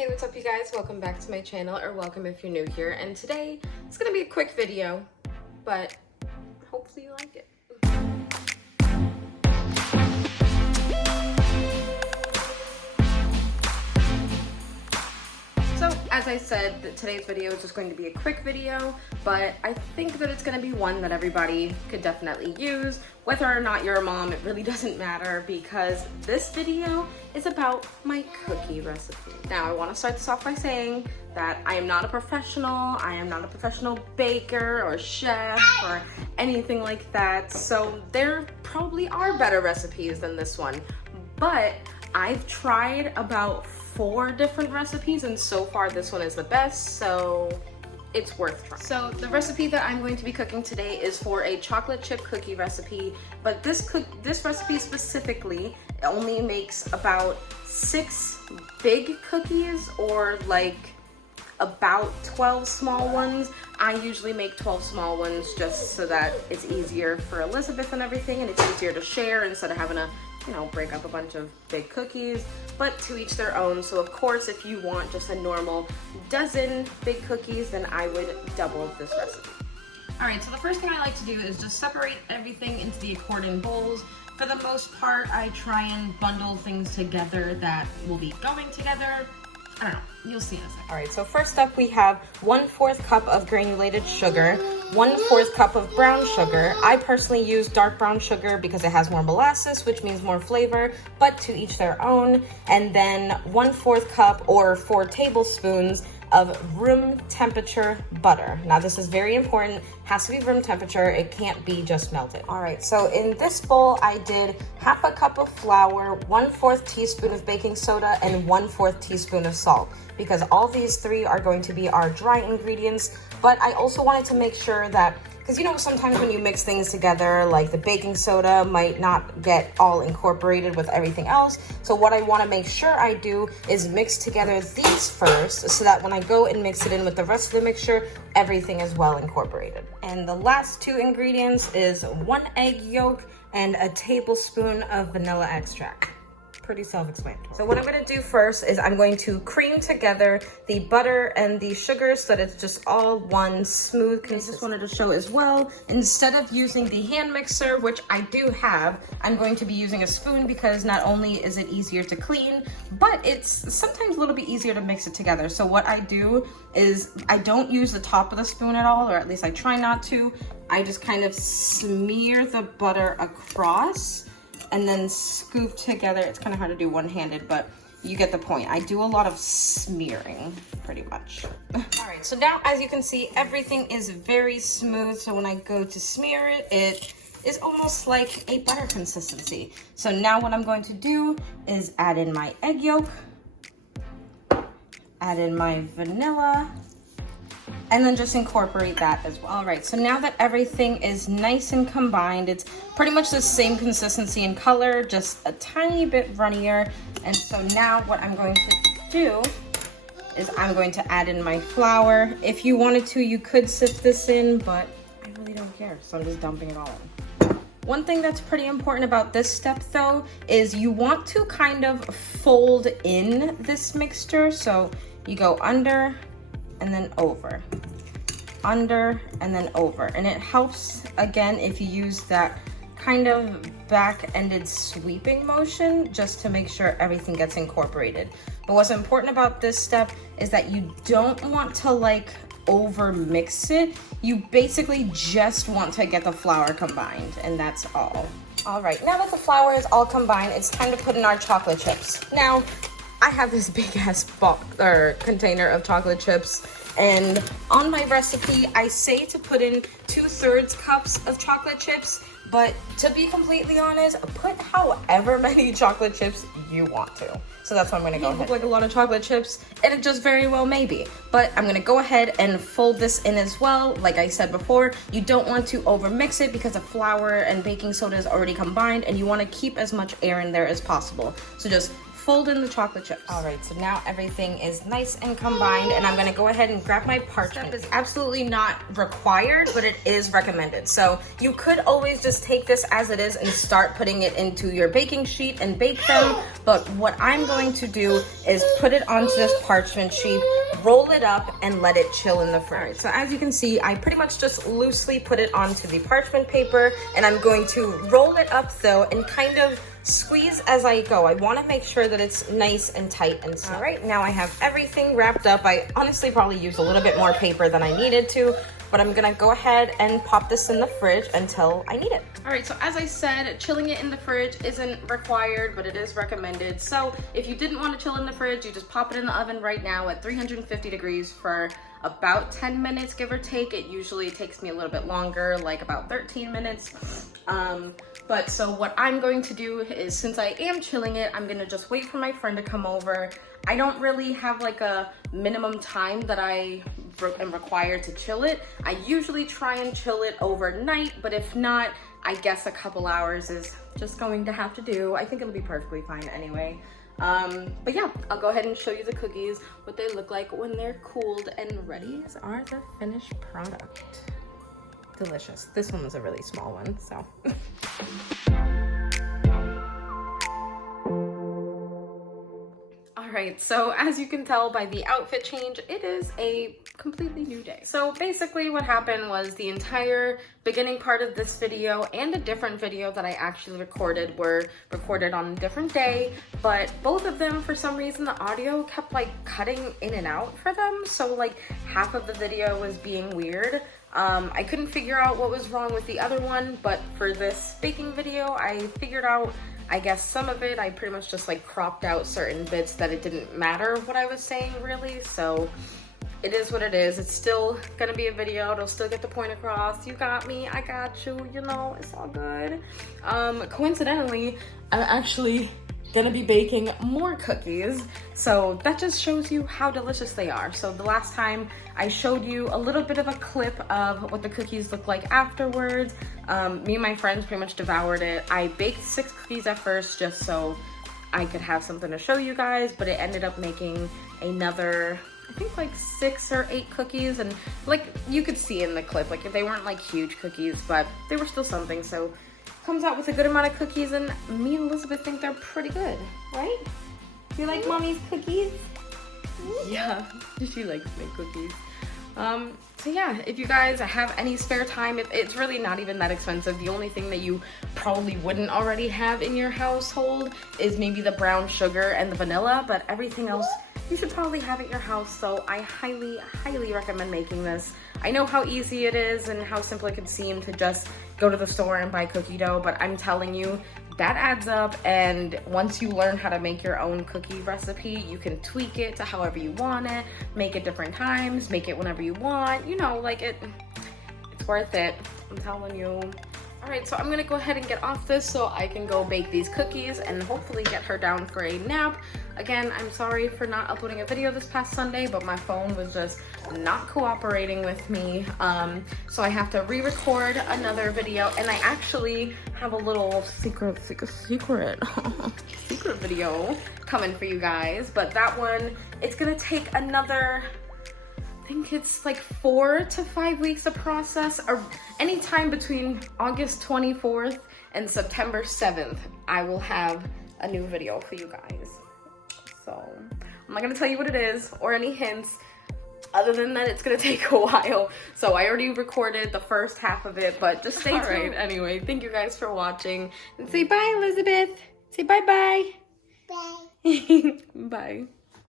Hey, what's up you guys? Welcome back to my channel, or welcome if you're new here. And today it's gonna be a quick video, but hopefully you like it. So, as I said, today's video is just going to be a quick video, but I think that it's going to be one that everybody could definitely use. Whether or not you're a mom, it really doesn't matter, because this video is about my cookie recipe. Now, I want to start this off by saying that I am not a professional. I am not a professional baker or chef or anything like that, so there probably are better recipes than this one. But I've tried about 4 different recipes, and so far this one is the best, so it's worth trying. So the recipe that I'm going to be cooking today is for a chocolate chip cookie recipe, but this recipe specifically only makes about 6 big cookies, or like about 12 small ones. I usually make 12 small ones just so that it's easier for Elizabeth and everything, and it's easier to share instead of having to, you know, break up a bunch of big cookies. But to each their own. So of course, if you want just a normal dozen big cookies, then I would double this recipe. All right, so the first thing I like to do is just separate everything into the accordion bowls. For the most part, I try and bundle things together that will be going together. I don't know, you'll see in a second. All right, so first up we have 1/4 cup of granulated sugar, 1/4 cup of brown sugar. I personally use dark brown sugar because it has more molasses, which means more flavor, but to each their own. And then 1/4 cup, or 4 tablespoons, of room temperature butter. Now this is very important, has to be room temperature, it can't be just melted. All right, so in this bowl I did 1/2 cup of flour, 1/4 teaspoon of baking soda, and 1/4 teaspoon of salt, because all these 3 are going to be our dry ingredients. But I also wanted to make sure that, because you know sometimes when you mix things together, like the baking soda might not get all incorporated with everything else. So what I want to make sure I do is mix together these first, so that when I go and mix it in with the rest of the mixture, everything is well incorporated. And the last 2 ingredients is 1 egg yolk and a tablespoon of vanilla extract. Pretty self-explanatory. So what I'm going to do first is I'm going to cream together the butter and the sugar so that it's just all one smooth consistency. I just wanted to show as well, instead of using the hand mixer, which I do have, I'm going to be using a spoon, because not only is it easier to clean, but it's sometimes a little bit easier to mix it together. So what I do is I don't use the top of the spoon at all, or at least I try not to. I just kind of smear the butter across and then scoop together. It's kind of hard to do one-handed, but you get the point. I do a lot of smearing, pretty much. All right, so now as you can see, everything is very smooth. So when I go to smear it, it is almost like a butter consistency. So now what I'm going to do is add in my egg yolk, add in my vanilla, and then just incorporate that as well. All right, so now that everything is nice and combined, it's pretty much the same consistency and color, just a tiny bit runnier. And so now what I'm going to do is I'm going to add in my flour. If you wanted to, you could sift this in, but I really don't care, so I'm just dumping it all in. One thing that's pretty important about this step though, is you want to kind of fold in this mixture. So you go under and then over, under and then over. And it helps, again, if you use that kind of back-ended sweeping motion, just to make sure everything gets incorporated. But what's important about this step is that you don't want to like over mix it. You basically just want to get the flour combined, and that's all. All right, now that the flour is all combined, it's time to put in our chocolate chips. Now, I have this big ass container of chocolate chips, and on my recipe I say to put in 2/3 cups of chocolate chips, but to be completely honest, put however many chocolate chips you want to. So that's what I'm gonna go ahead. Look like a lot of chocolate chips, and it just very well may be. But I'm gonna go ahead and fold this in as well. Like I said before, you don't want to over mix it because the flour and baking soda is already combined, and you wanna keep as much air in there as possible. So just fold in the chocolate chips. All right, so now everything is nice and combined, and I'm gonna go ahead and grab my parchment. It's absolutely not required, but it is recommended. So you could always just take this as it is and start putting it into your baking sheet and bake them. But what I'm going to do is put it onto this parchment sheet, roll it up, and let it chill in the fridge. All right, so as you can see, I pretty much just loosely put it onto the parchment paper, and I'm going to roll it up though and kind of squeeze as I go. I want to make sure that it's nice and tight and snug. All right, now I have everything wrapped up. I honestly probably used a little bit more paper than I needed to, but I'm gonna go ahead and pop this in the fridge until I need it. All right, so as I said, chilling it in the fridge isn't required, but it is recommended. So if you didn't want to chill in the fridge, you just pop it in the oven right now at 350 degrees for about 10 minutes, give or take. It usually takes me a little bit longer, like about 13 minutes. But so what I'm going to do is, since I am chilling it, I'm gonna just wait for my friend to come over. I don't really have like a minimum time that I am required to chill it. I usually try and chill it overnight, but if not, I guess a couple hours is just going to have to do. I think it'll be perfectly fine anyway. But yeah, I'll go ahead and show you the cookies, what they look like when they're cooled and ready. These are the finished product. Delicious. This one was a really small one, so. All right, so as you can tell by the outfit change, it is a completely new day. So basically what happened was the entire beginning part of this video and a different video that I actually recorded were recorded on a different day, but both of them, for some reason, the audio kept like cutting in and out for them. So like half of the video was being weird. I couldn't figure out what was wrong with the other one, but for this baking video, I figured out, I guess, some of it. I pretty much just like cropped out certain bits that it didn't matter what I was saying really, so it is what it is. It's still gonna be a video. It'll still get the point across. You got me, I got you, you know, it's all good. Coincidentally, I'm actually gonna be baking more cookies, so that just shows you how delicious they are. So the last time I showed you a little bit of a clip of what the cookies look like afterwards. Me and my friends pretty much devoured it. I baked 6 cookies at first just so I could have something to show you guys, but it ended up making another, I think like 6 or 8 cookies, and like you could see in the clip, like they weren't like huge cookies, but they were still something. So comes out with a good amount of cookies, and me and Elizabeth think they're pretty good, right? You like mommy's cookies? Yeah, she likes my cookies. So yeah, if you guys have any spare time, it's really not even that expensive. The only thing that you probably wouldn't already have in your household is maybe the brown sugar and the vanilla, but everything else you should probably have at your house. So I highly, highly recommend making this. I know how easy it is and how simple it could seem to just go to the store and buy cookie dough, but I'm telling you, that adds up, and once you learn how to make your own cookie recipe, you can tweak it to however you want it, make it different times, make it whenever you want, you know, like it's worth it, I'm telling you. All right, so I'm gonna go ahead and get off this so I can go bake these cookies and hopefully get her down for a nap. Again, I'm sorry for not uploading a video this past Sunday, but my phone was just not cooperating with me. So I have to re-record another video, and I actually have a little secret video coming for you guys. But that one, it's gonna take another, I think it's like 4 to 5 weeks to process, or anytime between August 24th and September 7th, I will have a new video for you guys. So I'm not gonna tell you what it is or any hints, other than that it's gonna take a while. So I already recorded the first half of it, but just stay tuned. All right, anyway, thank you guys for watching, and say bye, Elizabeth. Say bye-bye. Bye. Bye.